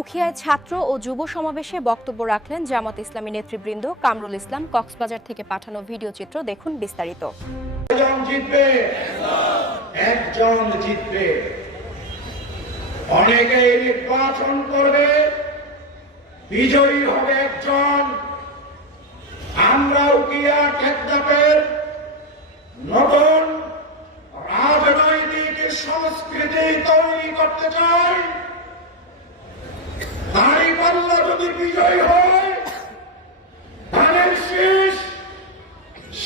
উখিয়ায় ছাত্র ও যুব সমাবেশে বক্তব্য রাখলেন জামাত ইসলামী নেতৃবৃন্দ কামরুল ইসলাম, কক্সবাজার থেকে পাঠানো ভিডিও চিত্র দেখুন বিস্তারিত। বিজয়ী হবে একজন। আমরা উকিয়া নতুন রাজনৈতিক সংস্কৃতি তৈরি করতে চাই দাঁড়িপাল্লা যদি বিজয়ী হয়। ধানের শীষ।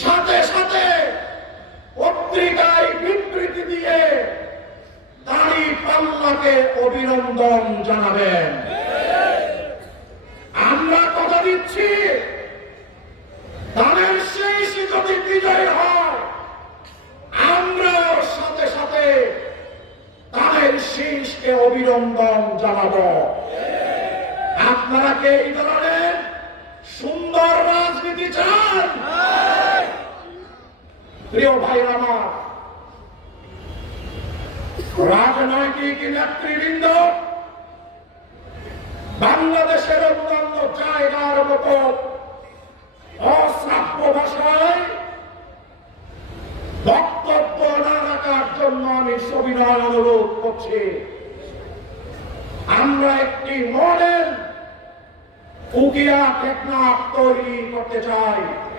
সাথে সাথে পত্রিকায় বিবৃতি দিয়ে দাড়ি পাল্লাকে অভিনন্দন জানাবেন। আমরা কথা দিচ্ছি ধানের শেষ যদি বিজয় হয় আমরা সাথে সাথে তাদের শীষকে অভিনন্দন জানাব। আপনারা কে এই ধরনের সুন্দর রাজনীতি চান। প্রিয় ভাই আমার, রাজনৈতিক নেতৃবৃন্দ, বাংলাদেশের অন্যান্য জায়গার মতো অশ্রাব্য ভাষায় বক্তব্য না রাখার জন্য আমি সবিনয় অনুরোধ করছি। আমরা একটি মডেল উকিয়া টেকনাফ তৈরি করতে চাই।